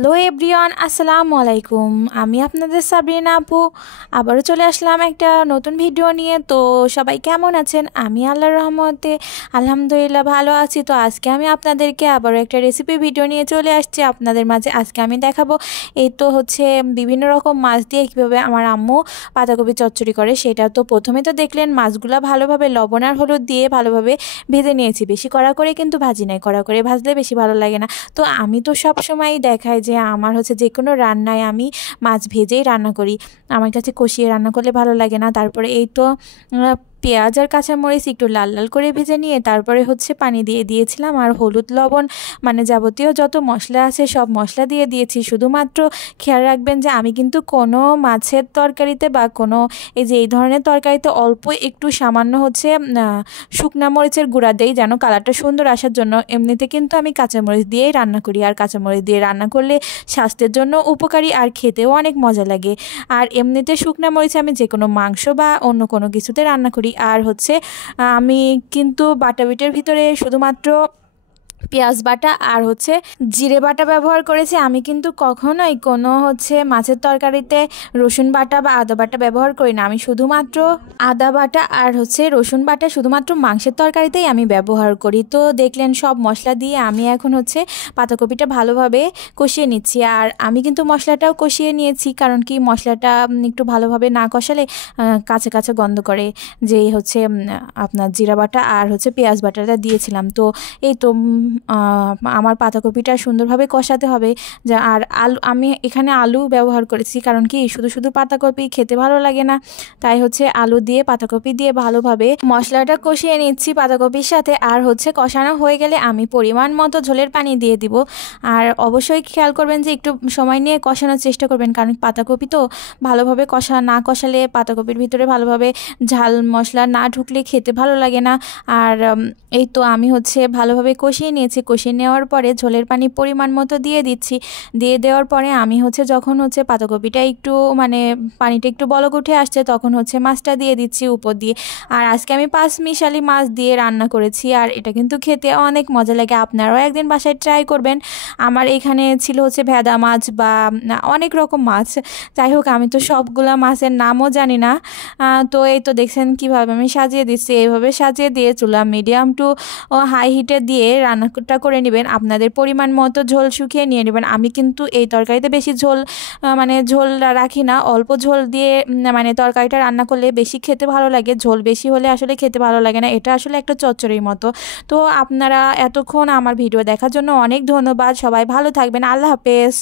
Hello everyone, আসসালামু আলাইকুম। আমি আপনাদের সাবরিনা আপু আবারও চলে আসলাম একটা নতুন ভিডিও নিয়ে। তো সবাই কেমন আছেন? আমি আল্লাহর রহমতে আলহামদুলিল্লাহ ভালো আছি। তো আজকে আমি আপনাদেরকে আবারও একটা রেসিপি ভিডিও নিয়ে চলে আসছি আপনাদের মাঝে। আজকে আমি দেখাবো এই তো হচ্ছে বিভিন্ন রকম মাছ দিয়ে কীভাবে আমার আম্মু পাতাকপি চচ্চড়ি করে সেটা। তো প্রথমে তো দেখলেন মাছগুলো ভালোভাবে লবণ আর হলুদ দিয়ে ভালোভাবে ভেজে নিয়েছি। বেশি কড়া করে কিন্তু ভাজি নাই, কড়া করে ভাজলে বেশি ভালো লাগে না। তো আমি তো সব সময় দেখাই যে আমার হচ্ছে যে কোনো রান্নায় আমি মাছ ভেজেই রান্না করি, আমার কাছে কষিয়ে রান্না করলে ভালো লাগে না। তারপরে এই তো পেঁয়াজ আর কাঁচামরিচ একটু লাল লাল করে ভেজে নিয়ে তারপরে হচ্ছে পানি দিয়ে দিয়েছিলাম, আর হলুদ লবণ মানে যাবতীয় যত মশলা আছে সব মশলা দিয়ে দিয়েছি। শুধুমাত্র খেয়াল রাখবেন যে আমি কিন্তু কোনো মাছের তরকারিতে বা কোনো এই ধরনের তরকারিতে অল্প একটু সামান্য হচ্ছে শুকনা মরিচের গুঁড়া দেই, যেন কালারটা সুন্দর আসার জন্য। এমনিতে কিন্তু আমি কাঁচামরিচ দিয়েই রান্না করি, আর কাঁচামরিচ দিয়ে রান্না করলে স্বাস্থ্যের জন্য উপকারী আর খেতেও অনেক মজা লাগে। আর এমনিতে শুকনা মরিচ আমি যে কোনো মাংস বা অন্য কোনো কিছুতে রান্না করি। আর হচ্ছে আমি কিন্তু বাটাবিটের ভিতরে শুধুমাত্র পেঁয়াজ বাটা আর হচ্ছে জিরে বাটা ব্যবহার করেছি। আমি কিন্তু কখনোই কোনো হচ্ছে মাছের তরকারিতে রসুন বাটা বা আদা বাটা ব্যবহার করি না। আমি শুধুমাত্র আদা বাটা আর হচ্ছে রসুন বাটা শুধুমাত্র মাংসের তরকারিতেই আমি ব্যবহার করি। তো দেখলেন সব মশলা দিয়ে আমি এখন হচ্ছে পাতাকপিটা ভালোভাবে কষিয়ে নিচ্ছি। আর আমি কিন্তু মশলাটাও কষিয়ে নিয়েছি, কারণ কি মশলাটা একটু ভালোভাবে না কষালে কাঁচা কাঁচা গন্ধ করে, যেই হচ্ছে আপনার জিরা বাটা আর হচ্ছে পেঁয়াজ বাটাটা দিয়েছিলাম। তো এই তো আমার পাতাকপিটা সুন্দরভাবে কষাতে হবে। যা আর আলু, আমি এখানে আলু ব্যবহার করেছি, কারণ কি শুধু শুধু পাতাকপি খেতে ভালো লাগে না, তাই হচ্ছে আলু দিয়ে পাতাকপি দিয়ে ভালোভাবে মশলাটা কষিয়ে নিচ্ছি পাতাকপির সাথে। আর হচ্ছে কষানো হয়ে গেলে আমি পরিমাণ মতো ঝোলের পানি দিয়ে দিব। আর অবশ্যই খেয়াল করবেন যে একটু সময় নিয়ে কষানোর চেষ্টা করবেন, কারণ পাতাকপি তো ভালোভাবে না কষালে পাতাকপির ভিতরে ভালোভাবে ঝাল মশলা না ঢুকলে খেতে ভালো লাগে না। আর এই তো আমি হচ্ছে ভালোভাবে কষিয়ে নিয়েছি। কষিয়ে নেওয়ার পরে ঝোলের পানি পরিমাণ মতো দিয়ে দিচ্ছি। দিয়ে দেওয়ার পরে আমি হচ্ছে যখন হচ্ছে পাতাকপিটা একটু মানে পানিটা একটু বলক উঠে আসছে, তখন হচ্ছে মাছটা দিয়ে দিচ্ছি উপর দিয়ে। আর আজকে আমি 5 মিশালি মাছ দিয়ে রান্না করেছি, আর এটা কিন্তু খেতে অনেক মজা লাগে। আপনারাও একদিন বাসায় ট্রাই করবেন। আমার এখানে ছিল হচ্ছে ভেদা মাছ বা অনেক রকম মাছ। যাই হোক, আমি তো সবগুলা মাছের নামও জানি না। তো এই তো দেখছেন কীভাবে আমি সাজিয়ে দিচ্ছি। এইভাবে সাজিয়ে দিয়ে চুলা মিডিয়াম টু হাই হিটে দিয়ে রান্নাটা করে নেবেন। আপনাদের পরিমাণ মতো ঝোল শুকিয়ে নিয়ে নেবেন। আমি কিন্তু এই তরকারিতে বেশি ঝোল মানে ঝোল রাখি না, অল্প ঝোল দিয়ে মানে তরকারিটা রান্না করলে বেশি খেতে ভালো লাগে। ঝোল বেশি হলে আসলে খেতে ভালো লাগে না, এটা আসলে একটা চচ্চড়ির মতো। তো আপনারা এতক্ষণ আমার ভিডিও দেখার জন্য অনেক ধন্যবাদ। সবাই ভালো থাকবেন। আল্লাহ হাফেজ।